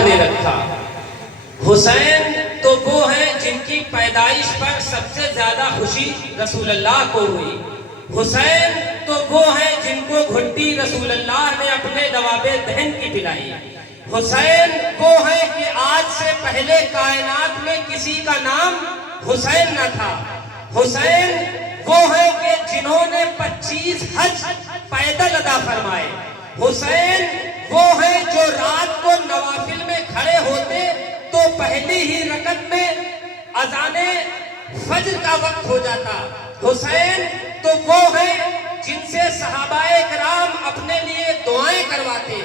نے رکھا۔ حسین تو وہ ہیں جن کی پیدائش پر سب سے زیادہ خوشی رسول اللہ کو ہوئی۔ حسین تو وہ ہیں جن کو گھٹی رسول اللہ نے اپنے دواب دہن کی پلائی۔ حسین وہ ہیں کہ آج سے پہلے کائنات میں کسی کا نام حسین نہ تھا۔ حسین وہ ہیں کہ جنہوں نے 25 حج پیدل ادا فرمائے۔ حسین وہ ہیں جو رات کو نوافل میں کھڑے ہوتے تو پہلی ہی رکعت میں اذان فجر کا وقت ہو جاتا۔ حسین تو وہ ہیں جن سے صحابہ کرام اپنے لیے دعائیں کرواتے۔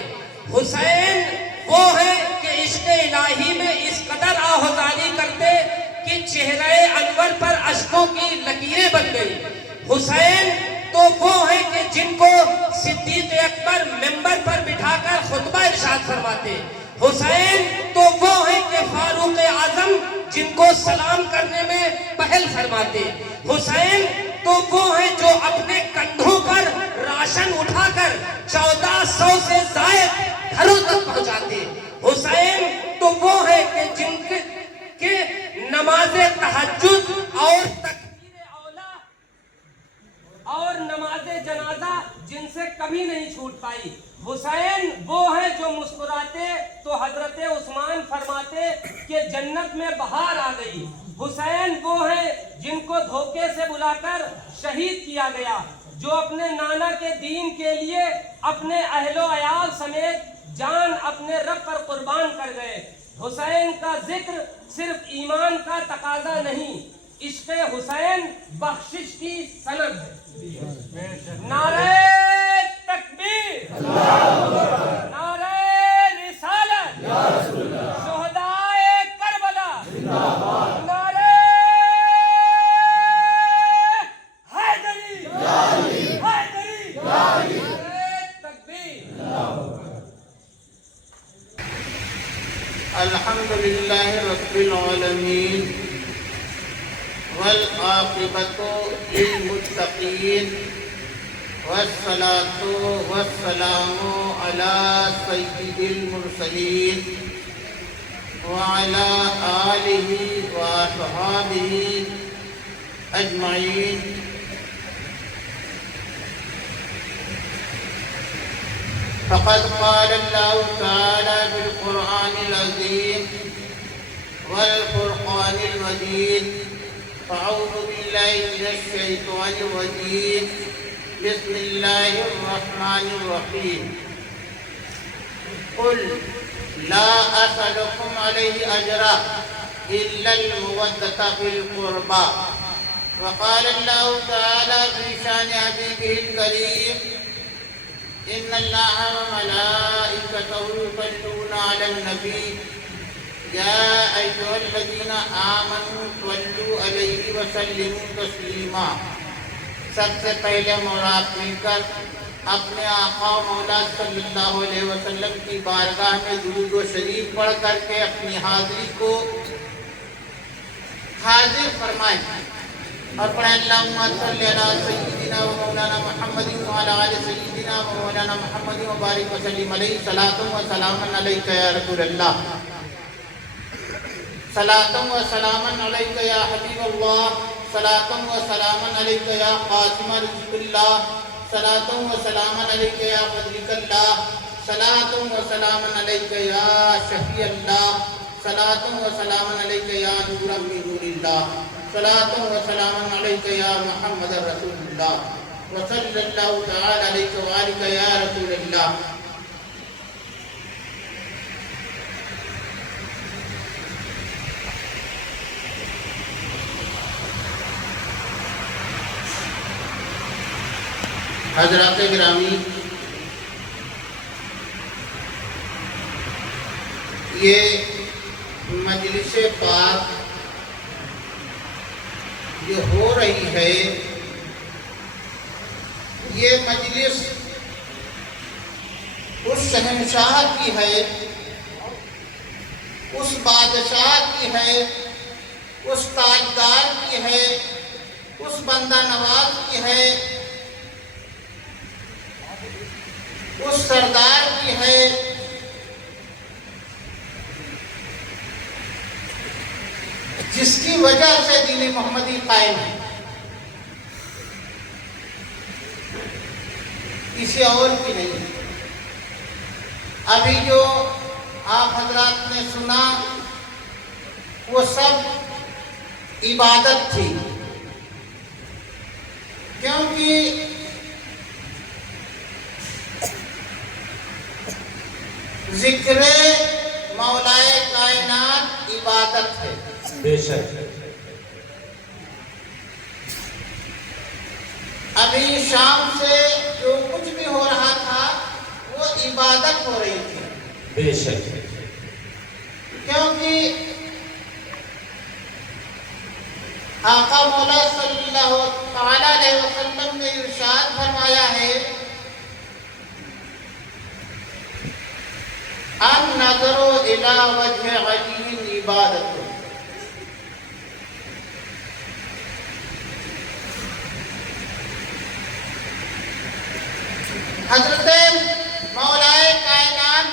حسین وہ ہیں کہ عشق الہی میں اس قدر آہوازی کرتے کہ چہرہ انور پر اشکوں کی لکیریں بن گئی۔ حسین تو وہ ہیں کہ جن کو صدیق اکبر منبر پر بٹھا کر خطبہ ارشاد فرماتے۔ حسین تو وہ ہیں کہ فاروق اعظم جن کو سلام کرنے میں پہل فرماتے۔ حسین تو وہ ہیں جو اپنے کندھوں پر راشن اٹھا کر 1400 سے زائد گھروں تک پہنچاتے۔ حسین تو وہ ہیں کہ جن کے نماز تہجد اور تکبیر اولا اور نماز جنازہ جن سے کبھی نہیں چھوٹ پائی۔ حسین وہ ہیں جو مسکراتے تو حضرت عثمان فرماتے کہ جنت میں بہار آ گئی۔ حسین وہ ہیں جن کو دھوکے سے بلا کر شہید کیا گیا، جو اپنے نانا کے دین کے لیے اپنے اہل و عیال سمیت جان اپنے رب پر قربان کر گئے۔ حسین کا ذکر صرف ایمان کا تقاضا نہیں، عشق حسین بخشش کی سند ہے۔ نعرہ تکبیر، نعرہ رسالت، شہدائے کربلا، نعرہ حیدری، حیدری، نعرہ تکبیر۔ الحمدللہ رب العالمین والعاقبۃ للمتقین والصلاۃ والسلام علی سید المرسلین وعلی آلہ واصحابہ اجمعین۔ فقد قال اللہ تعالی فی القرآن العظیم والفرقان المجید۔ فاعوذ باللہ من الشیطان الرجیم، بسم اللہ الرحمن الرحیم۔ قل لا اسألکم علیہ اجرا الا المودۃ فی القربى۔ وقال اللہ تعالی فی شان حبیبہ الکریم، ان اللہ وملائکتہ یصلون علی النبی یا ایھا الذین آمنوا صلوا علیہ وسلموا تسلیما۔ سب سے پہلے مولاق مل کر اپنے آقا و مولا صلی اللہ علیہ وسلم کی بارگاہ میں درود و شریف پڑھ کر کے اپنی حاضری کو حاضر فرمائیں اور پڑھیں اللہم صلی علی سیدنا و مولانا محمد وعلی آل سیدنا و مولانا محمد وبارک وسلم علیہ۔ صلاۃ و سلام علیک یا رسول اللہ، صلاۃ و سلام علیک یا حبیب اللہ، صلاۃ و سلام علیک یا قاسم رزق اللہ، صلاۃ و سلام علیک یا فضلک اللہ، صلاۃ و سلام علیک یا شفیع اللہ، صلاۃ و سلام علیک یا نور من نور اللہ، صلاۃ و سلام علیک یا محمد رسول اللہ، وصلی اللہ تعالی علیک وآلک یا رسول اللہ۔ حضرات گرامی، یہ مجلس پاک جو ہو رہی ہے، یہ مجلس اس شہنشاہ کی ہے، اس بادشاہ کی ہے، اس تاجدار کی ہے، اس بندہ نواز کی ہے، اس سردار کی ہے جس کی وجہ سے دین محمدی قائم ہے، کسی اور کی نہیں۔ ابھی جو آپ حضرات نے سنا وہ سب عبادت تھی، کیونکہ ذکر مولائے کائنات عبادت ہے۔ بے شک ابھی شام سے جو کچھ بھی ہو رہا تھا وہ عبادت ہو رہی تھی، بے شک کیونکہ آقا مولا صلی اللہ تعالی علیہ وسلم نے ارشاد فرمایا ہے، النظر الی وجہ علی عبادت۔ حضرت مولائے کائنات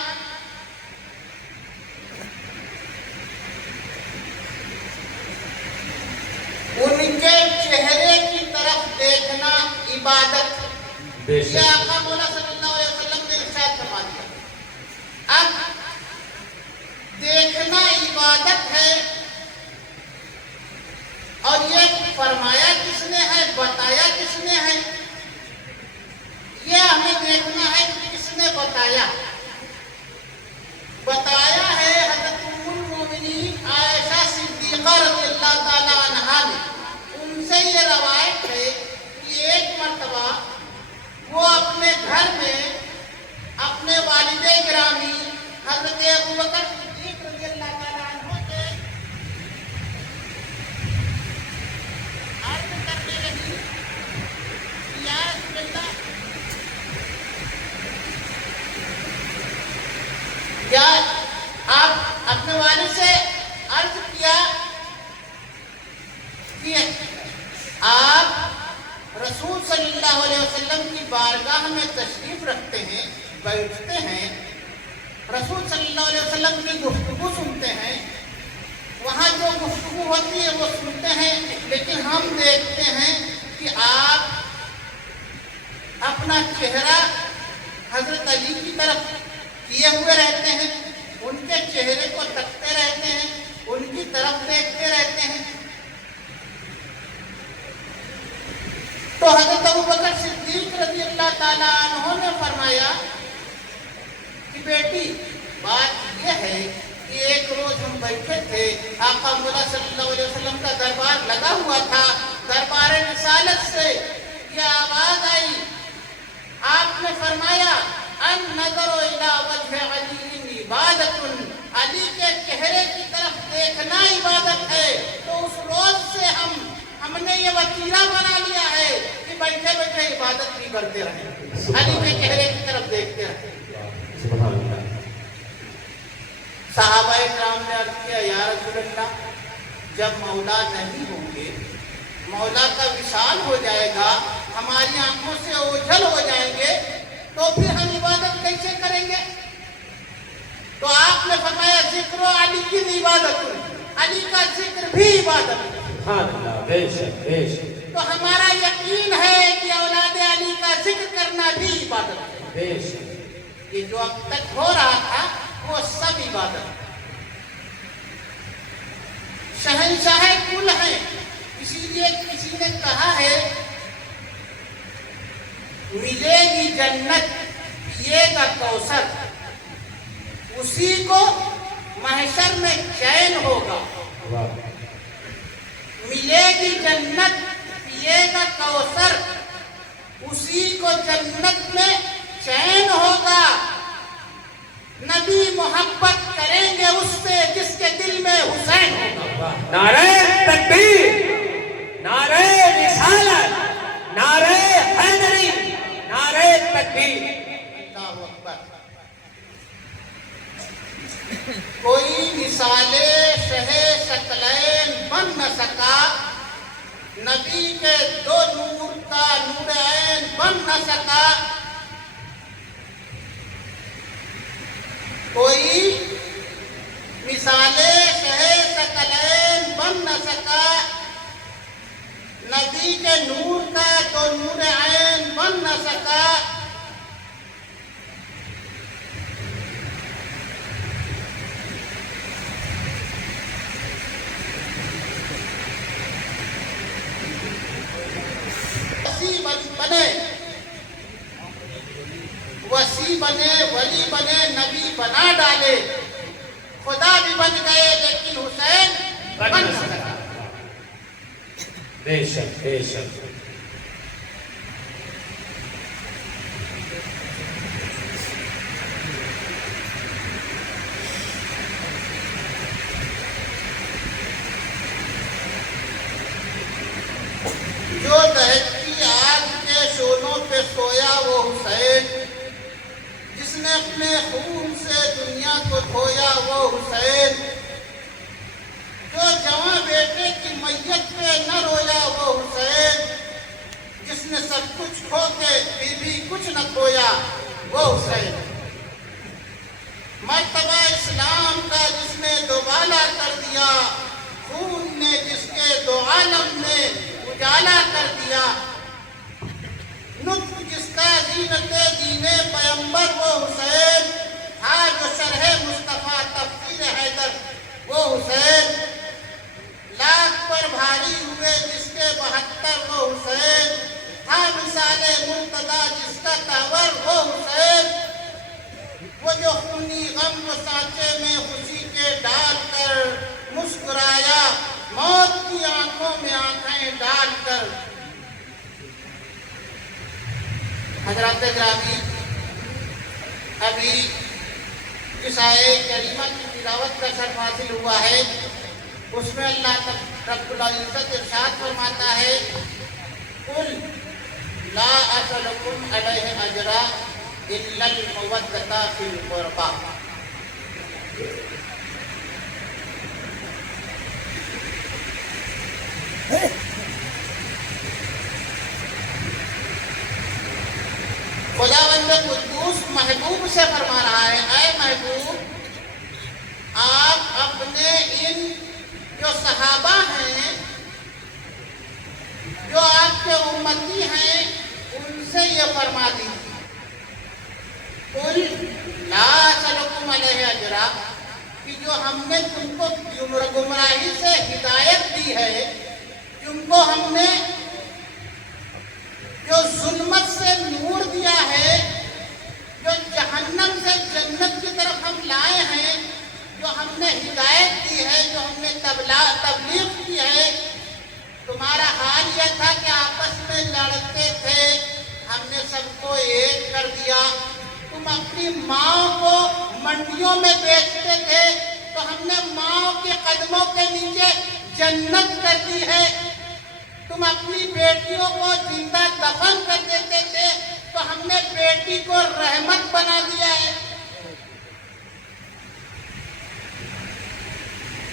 ان کے چہرے کی طرف دیکھنا عبادت ہے۔ بے یہ شک آقا مولا صلی اللہ علیہ وسلم نے ارشاد فرما دیا۔ اب دیکھنا عبادت ہے، اور یہ فرمایا کس نے ہے، بتایا کس نے ہے؟ یہ ہمیں دیکھنا ہے کہ کس نے بتایا۔ بتایا ہے حضرت ام المومنین عائشہ صدیقہ رضی اللہ تعالی عنہا نے۔ ان سے یہ روایت ہے کہ ایک مرتبہ وہ اپنے گھر میں اپنے والد گرامی حضرت ابوبکر صدیق رضی اللہ تعالی عنہ کے عرض کرنے لگی کہ یا رسول اللہ، کیا آپ اپنے والد سے عرض کیا کہ آپ رسول صلی اللہ علیہ وسلم کی بارگاہ میں تشریف رکھتے ہیں، بیٹھتے ہیں، رسول صلی اللہ علیہ وسلم کی گفتگو سنتے ہیں، وہاں جو گفتگو ہوتی ہے وہ سنتے ہیں، لیکن ہم دیکھتے ہیں کہ آپ اپنا چہرہ حضرت علی کی طرف کیے ہوئے رہتے ہیں، ان کے چہرے کو تکتے رہتے ہیں، ان کی طرف دیکھتے رہتے ہیں۔ تو حضرت ابوبکر صدیق رضی اللہ تعالیٰ عنہ نے فرمایا کہ بیٹی بات یہ ہے کہ ایک روز ہم بیٹھے تھے، آقا مولا صلی اللہ علیہ وسلم کا دربار لگا ہوا تھا، دربار رسالت سے یہ آواز آئی، آپ نے فرمایا النظر الی وجہ علی عبادت، علی کے چہرے کی طرف دیکھنا عبادت ہے۔ تو اس روز سے ہم نے یہ وتیرہ بنا لیا ہے کہ بیٹھے بیٹھے عبادت بھی کرتے رہیں، علی کے چہرے کی طرف دیکھتے رہیں۔ سبحان اللہ۔ صحابہ کرام نے عرض کیا یا رسول اللہ، جب مولا نہیں ہوں گے، مولا کا وصال ہو جائے گا، ہماری آنکھوں سے اوجھل ہو جائیں گے، تو پھر ہم عبادت کیسے کریں گے؟ تو آپ نے فرمایا ذکر علی کی عبادت، علی کا ذکر بھی عبادت ہے۔ سبحان اللہ، بے شک بے شک تو ہمارا یقین ہے کہ اولاد علی کا ذکر کرنا بھی عبادت ہے۔ بے شک یہ جو اب تک ہو رہا تھا وہ سب عبادت ہے۔ شہنشاہ کل ہیں، اسی لیے کسی نے کہا ہے ملے گی جنت پیے گا کوثر، اسی کو محشر میں چین ہوگا۔ واہ، ملے گی جنت پیے گا کوثر، اسی کو جنت میں چین ہوگا۔ نبی محبت کریں گے اس سے جس کے دل میں حسین ہوگا۔ نعرہ تکبیر، نعرہ رسالت، نعرہ حیدری، نعرہ تکبیر۔ اللہ اکبر۔ کوئی مثال شہ شکلین بن نہ سکا، نبی کے دو نور کا نور عین بن نہ سکا۔ کوئی مثال شہ شکلین بن نہ بن گئے لیکن حسین بن نہ سکا۔ بے شک بے شک۔ جو دہتی آگ کے شعلوں پہ سویا وہ حسین، جس نے اپنے خون سے دنیا کو دھویا وہ حسین، جو جواں بیٹے کی میت پہ نہ رویا وہ حسین، جس نے سب کچھ کھو کے پھر بھی کچھ نہ کھویا وہ حسین، مرتبہ اسلام کا جس نے دوبالا کر دیا، خون نے جس کے دو عالم میں اجالا کر دیا، نطق جس کا زینت دین پیمبر وہ حسین تھا، جو شرح مصطفیٰ تفسیر حیدر وہ حسین، لاکھ پر بھاری ہوئے جس کے 72 وہ حسین تھا، مثال مرتضیٰ جس کا تحور وہ حسین، وہ جو خونی غم کو سانچے میں خوشی کے ڈال کر مسکرایا، موت کی آنکھوں میں آنکھیں ڈال کر۔ حضرات گرامی، ابھی اس آیے کریمہ کی تلاوت کا شرف حاصل ہوا ہے، اس میں اللہ رب العزت ارشاد فرماتا ہے قل لا اسألکم علیہ اجرا الا المودۃ فی القربى۔ خداوند قدوس محبوب سے فرما رہا ہے، اے محبوب، آپ اپنے ان جو صحابہ ہیں، جو آپ کے امتی ہیں، ان سے یہ فرما دیجیے قل لا اسألکم علیہ اجرا، کہ جو ہم نے تم کو گمراہی سے ہدایت دی ہے، تم کو ہم نے جو ظلمت سے نور دیا ہے، جو جہنم سے جنت کی طرف ہم لائے ہیں، جو ہم نے ہدایت دی ہے، جو ہم نے تبلیغ کی ہے، تمہارا حال یہ تھا کہ آپس میں لڑتے تھے، ہم نے سب کو ایک کر دیا، تم اپنی ماں کو منڈیوں میں بیچتے تھے تو ہم نے ماں کے قدموں کے نیچے جنت کر دی ہے، تم اپنی بیٹیوں کو زندہ دفن کر دیتے تھے تو ہم نے بیٹی کو رحمت بنا دیا ہے،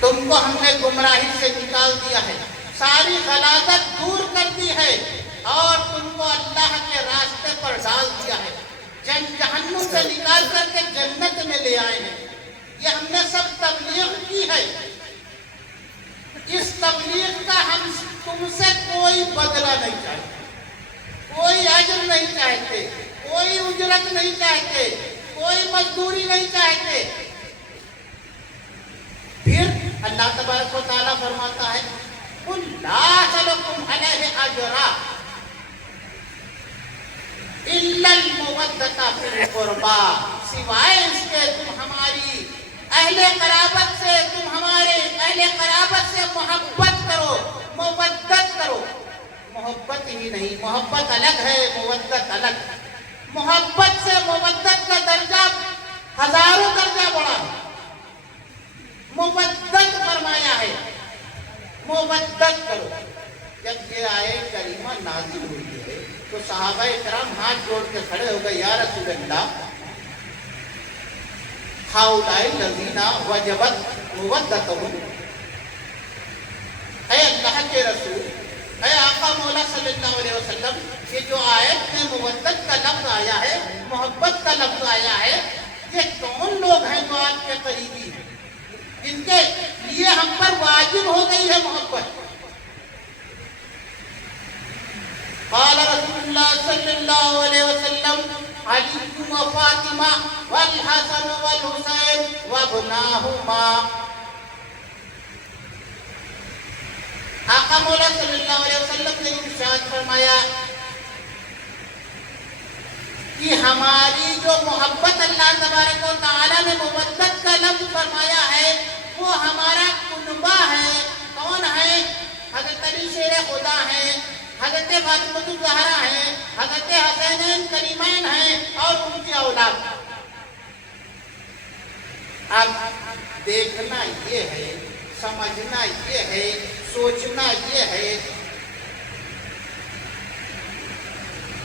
تم کو ہم نے گمراہی سے نکال دیا ہے، ساری غلاظت دور کر دی ہے اور تم کو اللہ کے راستے پر ڈال دیا ہے، جہنم سے نکال کر کے جنت میں لے آئے ہیں۔ یہ ہم نے سب تبلیغ کی ہے، اس تبلیغ کا ہم تم سے کوئی بدلہ نہیں چاہتے، کوئی اجر نہیں چاہتے، کوئی اجرت نہیں چاہتے، کوئی مزدوری نہیں چاہتے۔ پھر اللہ تبارک و تعالیٰ فرماتا ہے قل لا اسألکم علیہ اجرا الا المودۃ فی القربى، سوائے اس کے تم ہماری اہل قرابت سے، تم ہمارے اہل قرابت سے محبت کرو، مودت کرو۔ محبت ہی نہیں، محبت الگ ہے، مودت الگ ہے، محبت سے مودت کا درجہ ہزاروں درجہ بڑا ہے، مودت فرمایا ہے، مودت کرو۔ جب یہ آیت کریمہ نازل ہوئی ہے تو صحابہ کرام ہاتھ جوڑ کے کھڑے ہو گئے، یا رسول اللہ ہؤلاء الذین وجبت مودتہم، اے اللہ کے رسول، اے آقا مولا صلی اللہ علیہ وسلم، یہ جو آیت میں مودت کا لفظ آیا ہے، محبت کا لفظ آیا ہے، یہ کون لوگ ہیں جو آپ کے قریبی ہیں، جن کے لیے ہم پر واجب ہو گئی ہے محبت؟ قال رسول اللہ صلی اللہ علیہ وسلم علی و فاطمہ والحسن والحسین وابناہما۔ آقا مولا صلی اللہ علیہ وسلم نے ارشاد فرمایا کہ ہماری جو محبت اللہ تبارک و تعالیٰ نے مودت کا لفظ فرمایا ہے، وہ ہمارا کنبہ ہے کون ہے؟ حضرت علی شیر خدا ہیں، حضرت فاطمہ الزہرا ہیں، حضرت حسینین کریمین ہیں اور ان کی اولاد۔ اب دیکھنا یہ ہے، سمجھنا یہ ہے، سوچنا یہ ہے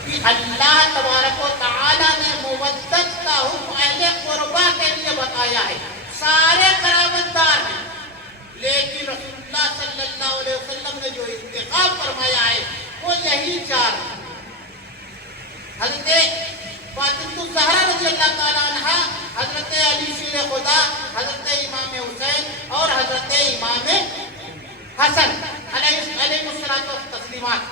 کہ اللہ تبارک و تعالیٰ نے مودت کا حکم اہل قربا کے لیے بتایا ہے، سارے قرابت دار ہیں، لیکن رسول اللہ صلی اللہ علیہ وسلم نے جو انتخاب فرمایا ہے وہ یہی چار ہیں۔ حضرت فاطمہ الزہرا رضی اللہ تعالیٰ عنہ، حضرت علی شیر خدا، حضرت امام حسین اور حضرت امام حسن علیہ الصلوۃ والتسلیمات،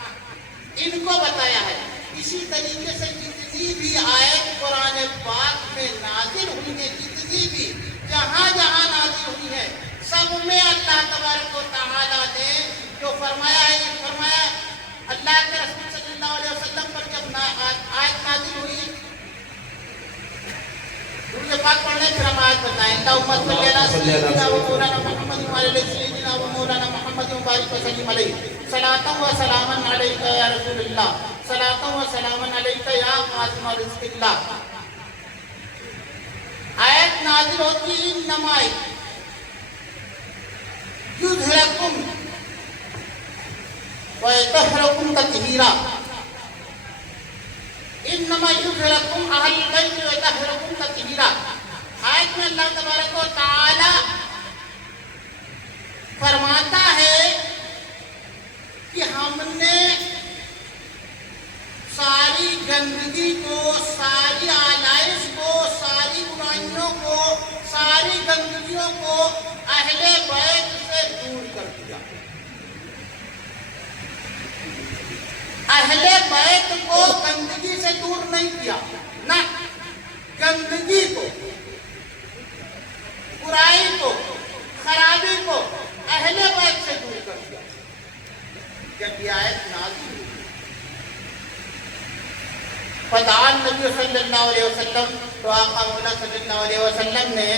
ان کو بتایا ہے۔ اسی طریقے سے جتنی بھی آیت قرآن پاک میں نازل ہوئی ہیں، جتنی بھی جہاں جہاں نازل ہوئی ہے، سب میں اللہ تبارک و تعالیٰ نے جو فرمایا ہے، یہ فرمایا اللہ کے رسول صلی اللہ علیہ وسلم پر جب آیت نازل ہوئی، درود پاک پڑھنے پھر ہم آیت بتائیں، اللہم صلی علی سیدنا و مولانا محمد وعلی سیدنا و مولانا محمد مبارک وسلم علیہ، صلاۃ و سلاما علیک یا رسول اللہ، صلاۃ و سلاما علیک یا قاسم رزق اللہ۔ آیت نازل ہوتی انما یظہرکم ویطہرکم تطہیرا، انما یظہرکم اہل البیت ویطہرکم تطہیرا۔ آیت میں اللہ تبارک و تعالی فرماتا ہے کہ ہم نے ساری گندگی کو، ساری آلائش کو، ساری برائیوں کو، ساری گندگیوں کو اہل بیت سے دور کر دیا۔ اہل بیت کو گندگی سے دور نہیں کیا، نہ گندگی کو، برائی کو، خرابی کو اہل بیت سے دور کر دیا۔ جب یہ آیت نازل ہوئی، فدعا النبی صلی اللہ علیہ وسلم، تو آقا مولا صلی اللہ علیہ وسلم نے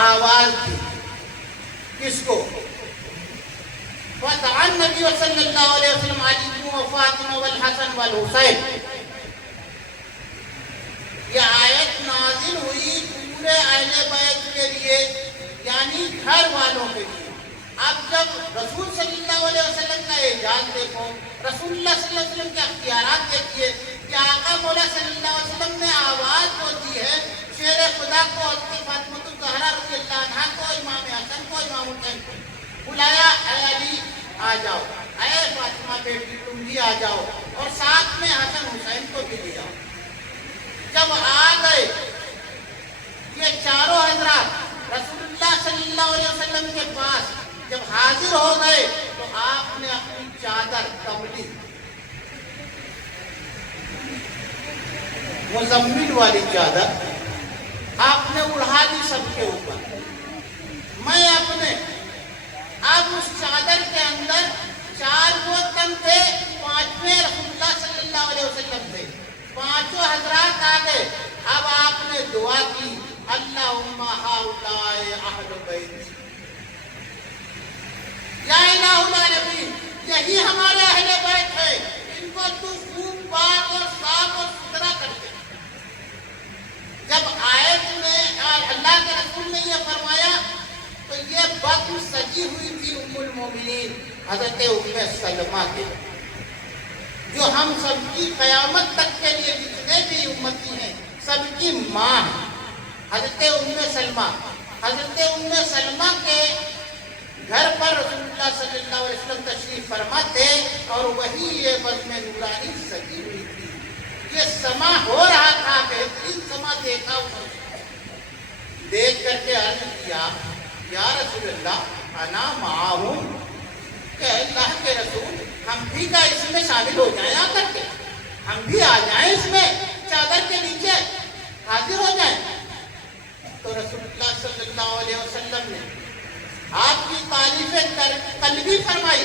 آواز دی، کس کو؟ فدعا النبی صلی اللہ علیہ وسلم علی و فاطمہ والحسن والحسین۔ یہ آیت نازل ہوئی پورے اہل بیت کے لیے، یعنی گھر والوں کے لیے۔ اب جب رسول صلی اللہ علیہ وسلم کا اعجاز دیکھو، رسول اللہ صلی اللہ علیہ وسلم کے اختیارات دیکھیے کہ آقا مولا صلی اللہ علیہ وسلم نے آواز جو دی ہے شیر خدا کو، حضرت فاطمہ الزہرا رضی اللہ عنہا کو، امام حسن کو، امام حسین کو بلایا، اے علی آ جاؤ، اے فاطمہ بیٹی تم بھی آ جاؤ، اور ساتھ میں حسن حسین کو بھی لے جاؤ۔ جب آ گئے یہ چاروں حضرات رسول اللہ صلی اللہ علیہ وسلم کے پاس جب حاضر ہو گئے، تو آپ نے اپنی چادر، کمبلی، مزمل والی چادر آپ نے اڑا دی سب کے اوپر۔ میں اپنے، اب اس چادر کے اندر 4 وہ تن تھے، 5ویں رسول اللہ صلی اللہ علیہ وسلم تھے، 5 حضرات آ گئے۔ اب آپ نے دعا کی، اللہم ہؤلاء اہل بیت، یا الہ العالمین، یہی ہمارے اہل بیت ہے، ان کو تو خوب پاک اور صاف اور ستھرا کر دے۔ جب آیت میں اللہ کے رسول نے یہ فرمایا تو یہ بطن سجی ہوئی تھی ام المومنین حضرت ام سلمہ کے، جو ہم سب کی قیامت تک کے لیے جتنے بھی امتی ہیں سب کی ماں ہے، حضرت ام سلمہ۔ حضرت ام سلمہ کے گھر پر رسول اللہ صلی اللہ علیہ وسلم تشریف فرما تھے، اور وہی یہ بزم نورانی سجی ہوئی تھی۔ یہ سما ہو رہا تھا، بہترین سما دیکھا انہوں نے، دیکھ کر کے عرض کیا، یا رسول اللہ انا معاہم، کہ اللہ کے رسول ہم بھی کا اس میں شامل ہو جائیں، آ کر کے ہم بھی آ جائیں، اس میں چادر کے نیچے حاضر ہو جائیں۔ تو رسول اللہ صلی اللہ علیہ وسلم نے آپ کی تعریف قلبی فرمائی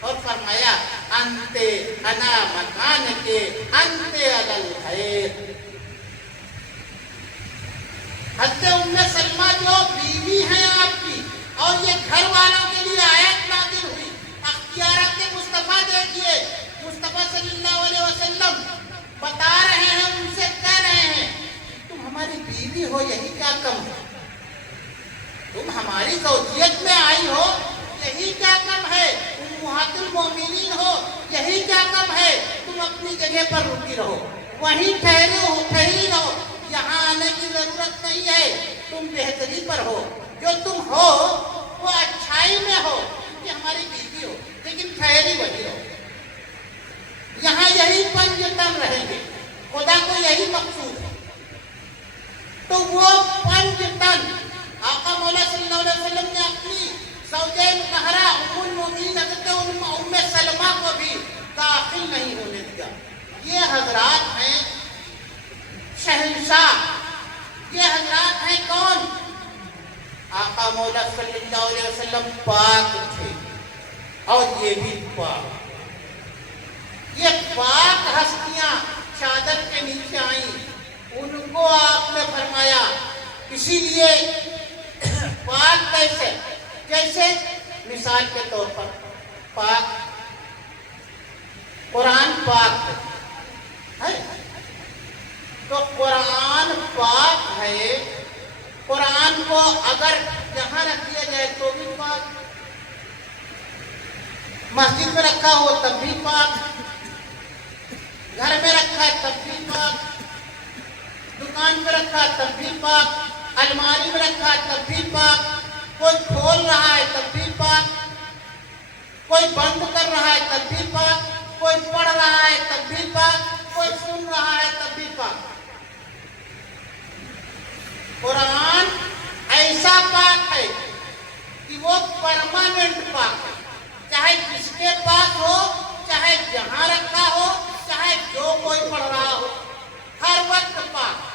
اور فرمایا، انتے انا مکان کے انتے علی الخیر، حضرت ام سلمہ جو بیوی ہیں آپ کی، اور یہ گھر والوں کے لیے آیت نازل ہوئی۔ اختیارات مصطفیٰ دیکھیے، مصطفیٰ صلی اللہ علیہ وسلم بتا رہے ہیں، ان سے کہہ رہے ہیں تم ہماری بیوی ہو، یہی کیا کم ہے؟ تم ہماری زوجیت میں آئی ہو، یہی کیا کم ہے؟ امہات المومنین ہو، یہی کیا کم ہے؟ تم اپنی جگہ پر رکی رہو، وہیں ٹھہری رہو، یہاں آنے کی ضرورت نہیں ہے، تم بہتری پر ہو، جو تم ہو وہ اچھائی میں ہو، کیونکہ ہماری بیوی ہو، لیکن ٹھہری وہی رہو، یہاں یہی پنج تن رہیں گے، خدا کو یہی مقصود ہے۔ تو وہ پنج تن آقا مولا صلی اللہ علیہ وسلم نے اپنی زوجہ مطہرہ ام المومنین حضرت ام سلمہ کو بھی داخل نہیں ہونے دیا۔ یہ حضرات ہیں شہنشاہ، یہ حضرات ہیں کون؟ آقا مولا صلی اللہ علیہ وسلم پاک تھے، اور یہ بھی پاک۔ یہ پاک ہستیاں چادر کے نیچے آئیں، ان کو آپ نے فرمایا، اسی لیے پاک کیسے؟ جیسے مثال کے طور پر پاک قرآن پاک ہے، تو قرآن پاک ہے، قرآن کو اگر جہاں رکھ دیا جائے تو بھی پاک، مسجد میں رکھا ہو تب بھی پاک، گھر میں رکھا ہے تب بھی پاک، دکان پہ رکھا ہے تب بھی پاک، الماری میں رکھا ہے تب بھی پاک، کوئی کھول رہا ہے تب بھی پاک، کوئی بند کر رہا ہے تب بھی پاک، کوئی پڑھ رہا ہے تب بھی پاک، کوئی سن رہا ہے تب بھی پاک۔ قرآن ایسا پاک ہے کہ وہ پرماننٹ پاک ہے، چاہے جس کے پاس ہو، چاہے جہاں رکھا ہو، چاہے جو کوئی پڑھ رہا ہو، ہر وقت پاک۔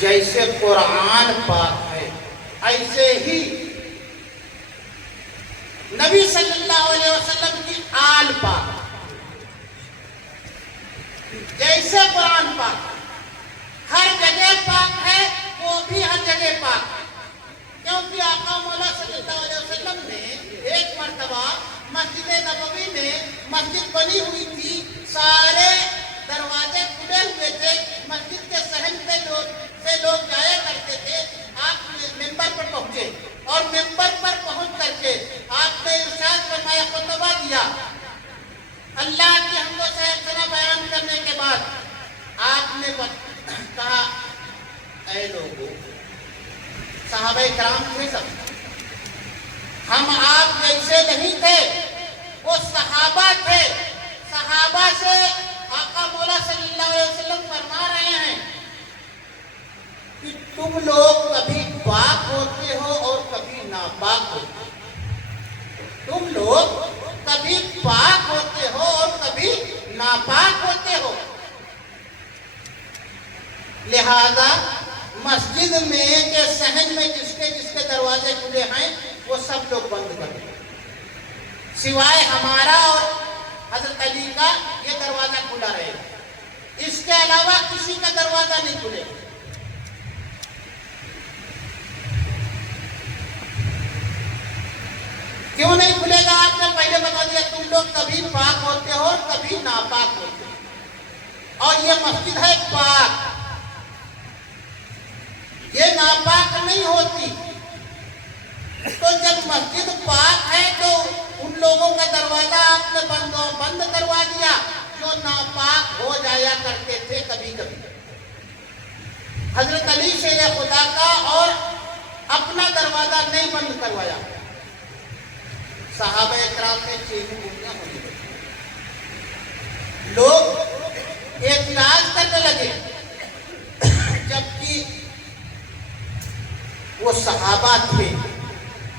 جیسے قرآن پاک ہے، ایسے ہی نبی صلی اللہ علیہ وسلم کی آل پاک، جیسے قرآن پاک ہر جگہ پاک ہے، وہ بھی ہر جگہ پاک ہے، کیونکہ آقا مولا صلی اللہ علیہ وسلم نے ایک مرتبہ مسجد نبوی میں مسجد بنی ہوئی تھی، سارے دروازے کھلے ہوئے تھے، مسجد کے صحن پہ لوگ جایا کرتے تھے۔ آپ ممبر پر پہنچے، اور ممبر پر پہنچ کر کے آپ نے ارشاد فرمایا، خطبہ دیا، اللہ کی حمد و ثنا بیان کرنے کے بعد آپ نے کہا، اے لوگوں، صحابہ کرام تھے سب، ہم آپ جیسے نہیں تھے، وہ صحابہ تھے، صحابہ سے آقا مولا صلی اللہ علیہ وسلم فرما رہے ہیں کہ تم لوگ کبھی پاک ہوتے ہو اور کبھی ناپاک ہوتے ہو، تم لوگ کبھی پاک ہوتے ہو اور کبھی ناپاک ہوتے ہو، لہذا مسجد میں کے صحن میں جس کے دروازے کھلے ہیں وہ سب لوگ بند کر دیں، سوائے ہمارا اور حضرت علی کا یہ دروازہ کھلا رہے گا، اس کے علاوہ کسی کا دروازہ نہیں کھلے گا۔ کیوں نہیں کھلے گا؟ آپ نے پہلے بتا دیا، تم لوگ کبھی پاک ہوتے ہو اور کبھی ناپاک ہوتے ہو، اور یہ مسجد ہے پاک، یہ ناپاک نہیں ہوتی۔ تو جب مسجد پاک ہے تو ان لوگوں کا دروازہ آپ نے بند کروا دیا جو ناپاک ہو جایا کرتے تھے کبھی کبھی۔ حضرت علی شیر خدا کا اور اپنا دروازہ نہیں بند کروایا، صحابہ اکرام نے چیخیں گونیاں ہونے لگی، لوگ اعتراض کرنے لگے، جبکہ وہ صحابہ تھے،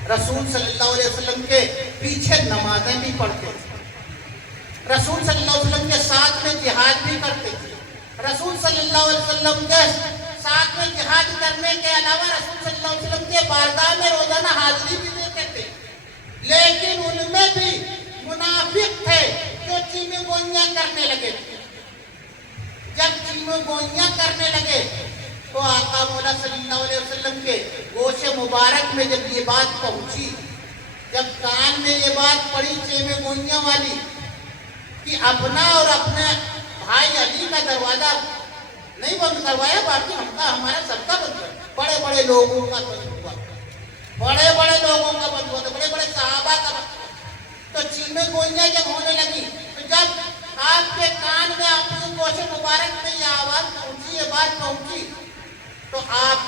رسول صلی اللہ علیہ وسلم کے پیچھے نمازیں بھی پڑھتے تھے، رسول صلی اللہ علیہ وسلم کے ساتھ میں جہاد بھی کرتے تھے، رسول صلی اللہ علیہ وسلم کے ساتھ میں جہاد کرنے کے علاوہ رسول صلی اللہ علیہ وسلم کے بارگاہ میں روزانہ حاضری بھی دیتے تھے، لیکن ان میں بھی منافق تھے جو چیخیں گونیاں کرنے لگے تھے۔ چیموں گوئیاں کرنے لگے تو آقا مولا صلی اللہ علیہ وسلم کے گوش مبارک میں جب یہ بات پہنچی، جب کان میں یہ بات پڑی چیمیں گوئیاں والی کہ اپنا اور اپنے بھائی علی کا دروازہ نہیں بند کروایا، باقی ہم کا ہمارا سب کا بند کر، بڑے بڑے لوگوں کا بند ہوا، بڑے بڑے لوگوں کا بند ہوا، بڑے بڑے صحابہ کا بند ہوا۔ تو چیمیں گوئیاں جب ہونے لگی تو جب آپ کے کان میں اپنی گوش مبارک میں یہ آواز پہنچی، یہ بات پہنچی، تو آپ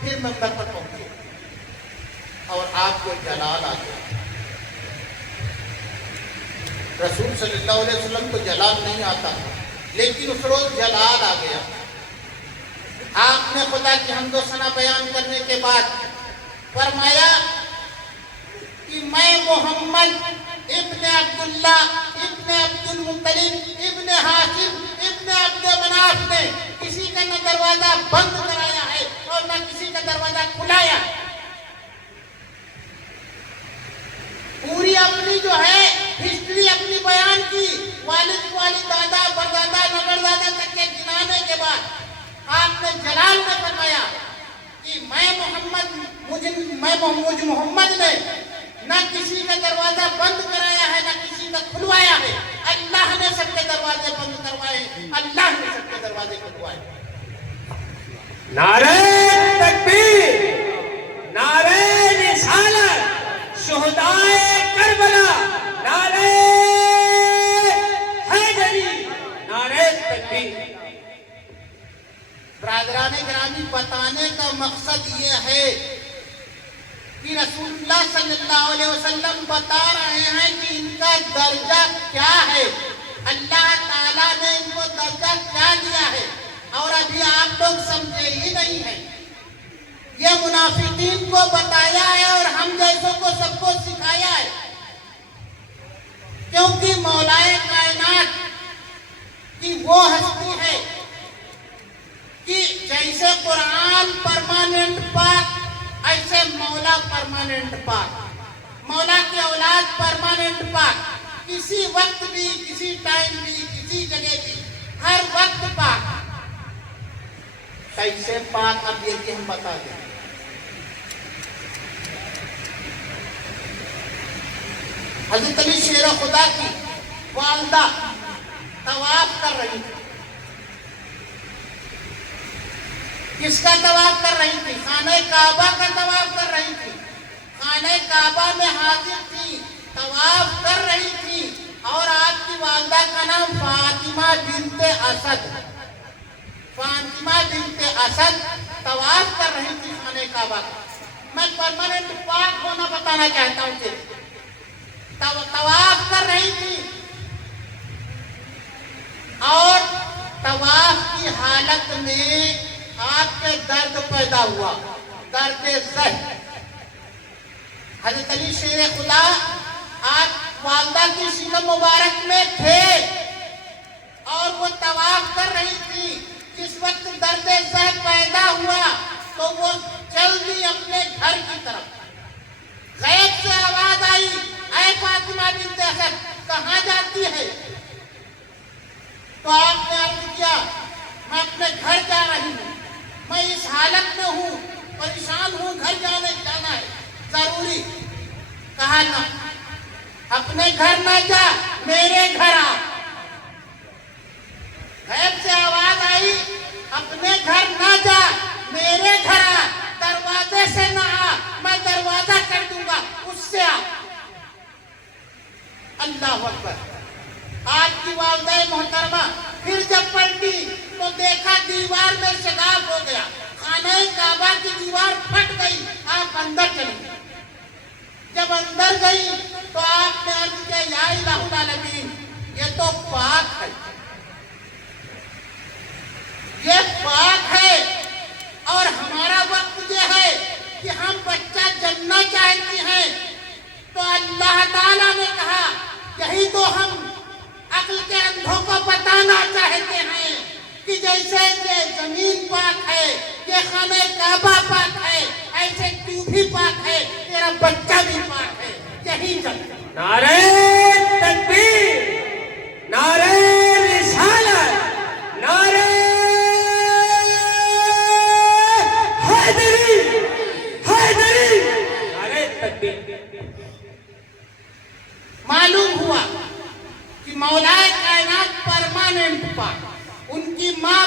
پھر منبر پر پہنچے اور آپ کو جلال آ گیا۔ رسول صلی اللہ علیہ وسلم کو جلال نہیں آتا، لیکن اس روز جلال آ گیا۔ آپ نے خدا کی حمد و ثنا بیان کرنے کے بعد فرمایا کہ میں محمد ابن عبداللہ ابن عبد المطلب ابن ہاشم ابن عبد مناف نے کسی کا نہ دروازہ بند کرایا ہے اور نہ کسی کا دروازہ کھلایا۔ پوری اپنی جو ہے ہسٹری اپنی بیان کی، والد والد دادا پردادا نگر دادا تک کے گنانے کے بعد آپ نے جلال میں فرمایا کہ مجھ محمد نے نہ کسی کا دروازہ بند کرایا ہے نہ کسی کا کھلوایا ہے، اللہ نے سب کے دروازے بند کروائے، اللہ نے سب کے دروازے کھلوائے۔ نعرہ تکبیر، نعرہ رسالت، شہدائے کربلا، نعرہ حیدری، نعرہ تکبیر۔ برادران گرامی، بتانے کا مقصد یہ ہے کہ رسول اللہ صلی اللہ علیہ وسلم بتا رہے ہیں کہ ان کا درجہ کیا ہے، اللہ تعالیٰ نے ان کو درجہ کیا دیا ہے، اور ابھی آپ لوگ سمجھے ہی نہیں ہیں۔ یہ منافقین کو بتایا ہے اور ہم جیسوں کو سب کو سکھایا ہے، کیونکہ مولائے کائنات کی وہ ہستی ہے کہ جیسے قرآن پرماننٹ پاک، ایسے مولا پرماننٹ پاک، مولا کی اولاد پرماننٹ پاک، کسی وقت بھی، کسی ٹائم بھی، کسی جگہ بھی، ہر وقت پاک۔ کیسے پاک، اب یہ بھی ہم بتا دیں۔ حضرت علی شیر خدا کی والدہ طواف کر رہی تھی۔ کس کا طواف کر رہی تھی؟ خانہ کعبہ کا طواف کر رہی تھی، خانہ کعبہ میں حاضر تھی، طواف کر رہی تھی، اور آپ کی والدہ کا نام فاطمہ بنت اسد، فاطمہ بنت اسد طواف کر رہی تھی خانہ کعبہ کا۔ میں پرماننٹ پاک ہونا بتانا چاہتا ہوں کہ طواف کر رہی تھی، اور طواف کی حالت میں آپ کے درد پیدا ہوا، درد زہ۔ حضرت علی شیر خدا آپ والدہ کی شکم مبارک میں تھے اور وہ طواف کر رہی تھی۔ جس وقت درد زہ پیدا ہوا تو وہ چل دی اپنے گھر کی طرف۔ غیب سے آواز آئی، اے فاطمہ بنت اسد، کہاں جاتی ہے؟ تو آپ نے عرض کیا، میں اپنے گھر جا رہی ہوں، میں اس حالت میں ہوں، پریشان ہوں، گھر جانا ہے ضروری۔ کہا نہ، اپنے گھر نہ جا، میرے گھر آ۔ غیب سے آواز آئی، اپنے گھر نہ جا، میرے گھر آ، دروازے سے نہ آ، میں دروازہ کر دوں گا، اس سے آ۔ اللہ اکبر۔ آپ کی والدہ محترمہ پھر جب پلٹی تو دیکھا دیوار میں شگاف ہو گیا، خانہ کعبہ کی دیوار پھٹ گئی، آپ اندر چلی گئی۔ جب اندر گئی تو آپ نے عرض کیا، یا الہ العالمین، یہ تو پاک ہے، یہ پاک ہے، اور ہمارا وقت یہ ہے کہ ہم بچہ جننا چاہتی ہیں۔ تو اللہ تعالیٰ نے کہا، یہی تو ہم عقل کے اندھوں کو بتانا چاہتے ہیں کہ جیسے یہ زمین پاک ہے، یہ خانہ کعبہ پاک ہے، ایسے تو بھی پاک ہے، تیرا بچہ بھی پاک ہے، یہی جنت۔ نعرہ تکبیر، نعرہ رسالت، نعرہ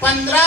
15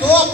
2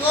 2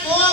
2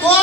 2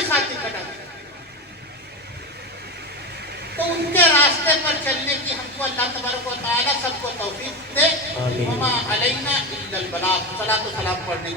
کی خاطر کٹا دیا. تو ان کے راستے پر چلنے کی ہم کو اللہ تبارک و تعالیٰ سب کو توفیق دے. وما علینا الا البلاغ. صلاۃ و سلام پڑھنے